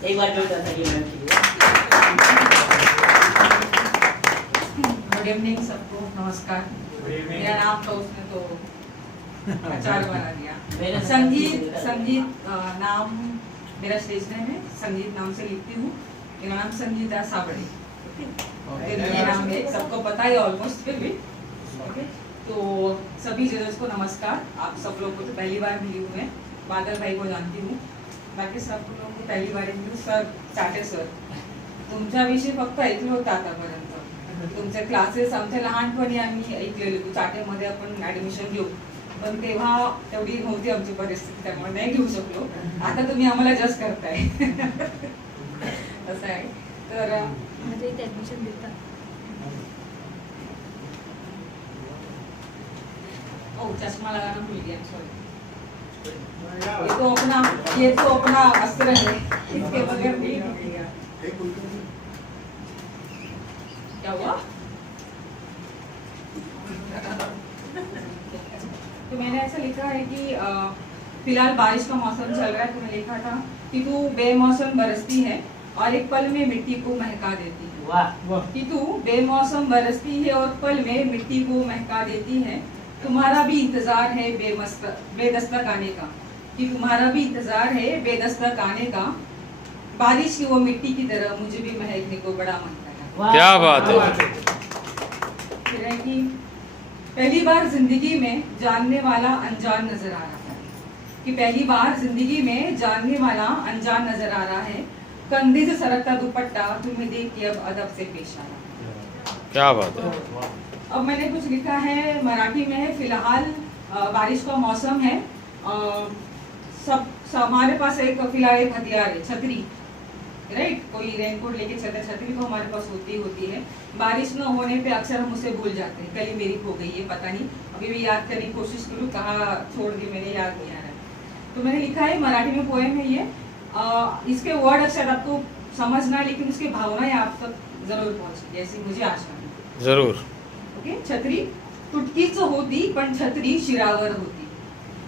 एक बार जोरदार ताली मैम के लिए गुड इवनिंग सबको नमस्कार। मेरा नाम तो उसने तो अचार बना दिया। मेरा संगीत संगीत नाम मेरा स्टेज नेम है संगीत नाम से लिखती हूँ। मेरा नाम संगीता साबड़े ये नाम है सबको पता है ऑलमोस्ट फिर भी। ओके? तो सभी जजेस को नमस्कार। आप सब लोग को तो पहली बार मिली हूँ मैं। बादल भाई को जानती हूँ। बाकी सब लोगों को पहिली बार सर साठे सर तुमच्याविषयी फक्त ऐकलं होतं आतापर्यंत. तुमचे क्लासेस आमच्या लहानपणी आम्ही ऐकलेले होते. चाटेमध्ये आपण ऍडमिशन घेऊ. पण तेव्हा तेवढी नव्हती आमची परिस्थिती त्यामुळे नाही घेऊ शकलो. आता तुम्ही आम्हाला जज करताय. असं आहे. तर म्हणजे इथे ऍडमिशन देतात. ओ चश्मा लगाना भूल गया सॉरी ये तो अपना ये तो अपना अस्त्र है। इसके बगैर नहीं क्या हुआ? तो मैंने ऐसा लिखा है कि फ़िलहाल बारिश का मौसम चल रहा है तो मैं लिखा था कि तू बेमौसम बरसती है और एक पल में मिट्टी को महका देती है। वाह कि तू बेमौसम बरसती है और पल में मिट्टी को महका देती है। तुम्हारा भी इंतज़ार है बेमस्त बेदस्तक आने का। कि तुम्हारा भी इंतज़ार है बेदस्तक आने का। बारिश की वो मिट्टी की तरह मुझे भी महकने को बड़ा मन कर क्या बात है। कि पहली बार ज़िंदगी में जानने वाला अनजान नज़र आ रहा है। कि पहली बार ज़िंदगी में जानने वाला अनजान नज़र आ रहा है। कंधे से सरकता दुपट्टा तुम्हें देख के अब अदब से पेश आ रहा है क्या बात है। अब मैंने कुछ लिखा है मराठी में है फ़िलहाल बारिश का मौसम है। सब हमारे पास एक फ़िलहाल एक हथियार है छतरी। राइट कोई रेनकोट लेके चलता छतरी तो हमारे पास होती होती है। बारिश न होने पे अक्सर हम उसे भूल जाते हैं। कली मेरी खो गई है पता नहीं। अभी भी याद करने की कोशिश करूँ कहाँ छोड़ दी मैंने याद नहीं आ रहा तो मैंने लिखा है मराठी में पोएम है ये। अ, इसके वर्ड शायद आपको समझना लेकिन उसकी भावनाएँ आप तक ज़रूर पहुँची ऐसी मुझे आशा ज़रूर। ओके? छत्री तुटकीच होती पण छत्री शिरावर होती.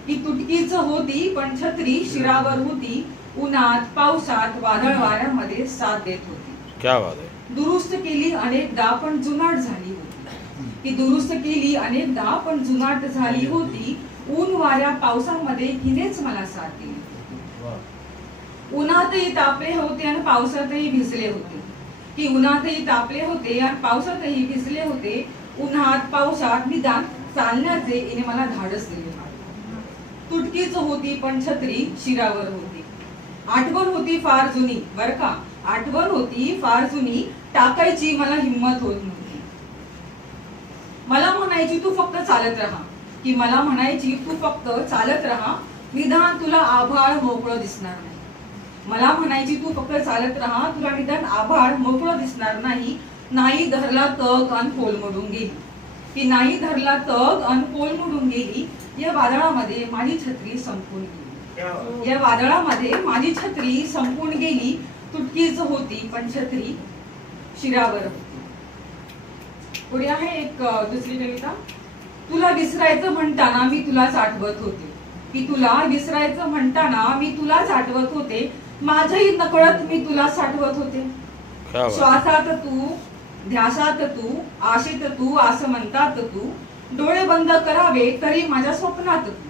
ही तुटकीच होती पण छत्री शिरावर होती. उन्हात पावसात वादळ वाऱ्यामध्ये साथ देत होती. क्या बात है दुरुस्त केली अनेकदा पण जुनाट झाली होती. ही दुरुस्त केली अनेकदा पण जुनाट झाली होती. ऊन वाऱ्या पावसामध्ये हिनेच मला साथ दिली. उन्हातही तापले होते आणि पावसातही भिजले होते. की उन्हातही तापले होते आणि पावसातही भिजले होते. उन्हात पावसात निदान चालण्याचे इने मला धाडस दिले. तुटकीच होती पण छत्री शिरावर होती. आठवण होती फार जुनी बर का? आठवण होती फार जुनी टाकायची मला हिंमत होत नव्हती. मला म्हणायची तू फक्त चालत राहा. की मला म्हणायची तू फक्त चालत राहा. निदान तुला आभाळ मोकळं दिसणार नाही. मला म्हणायची तू फक्त चालत राहा. तुला निदान आभाळ मोकळं दिसणार नाही. नाही धरला तग अन कोलमडून गेली. की नाही धरला तग अन कोलमडून गेली या वादळामध्ये माझी छत्री संपून गेली. या वादळामध्ये माझी छत्री संपून गेली तुटकीच होती पण छत्री शिरावर होती. पुढे आहे एक दुसरी कविता. तुला विसरायचं म्हणताना मी तुलाच आठवत होते. की तुला विसरायचं म्हणताना मी तुलाच आठवत होते. माझ्याही नकळत मी तुला साठवत होते. श्वासात तू ध्यासात तू आशेत तू असं म्हणतात तू डोळे बंद करावे तरी माझ्या स्वप्नात तू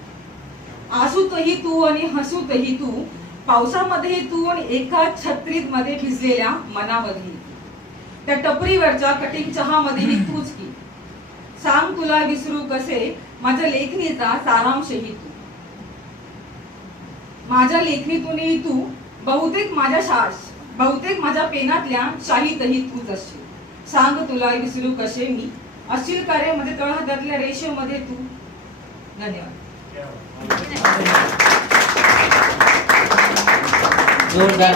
आसूतही तू आणि हसूतही तू पावसामध्येही तू आणि एका छत्रीत मध्ये भिजलेल्या मनामध्ये त्या टपरीवरच्या कटिंग चहामध्येही तूच की. सांग तुला विसरू कसे माझ्या लेखणीचा सारांशही तू. माझ्या लेखणीतूनही तू बहुतेक माझ्या शास बहुतेक माझ्या पेनातल्या शाहीतही तूच असशील. सांग तुला विसरू कसे मी? असशील कार्यामध्ये तळहातातल्या रेषेमध्ये तू. धन्यवाद. जोरदार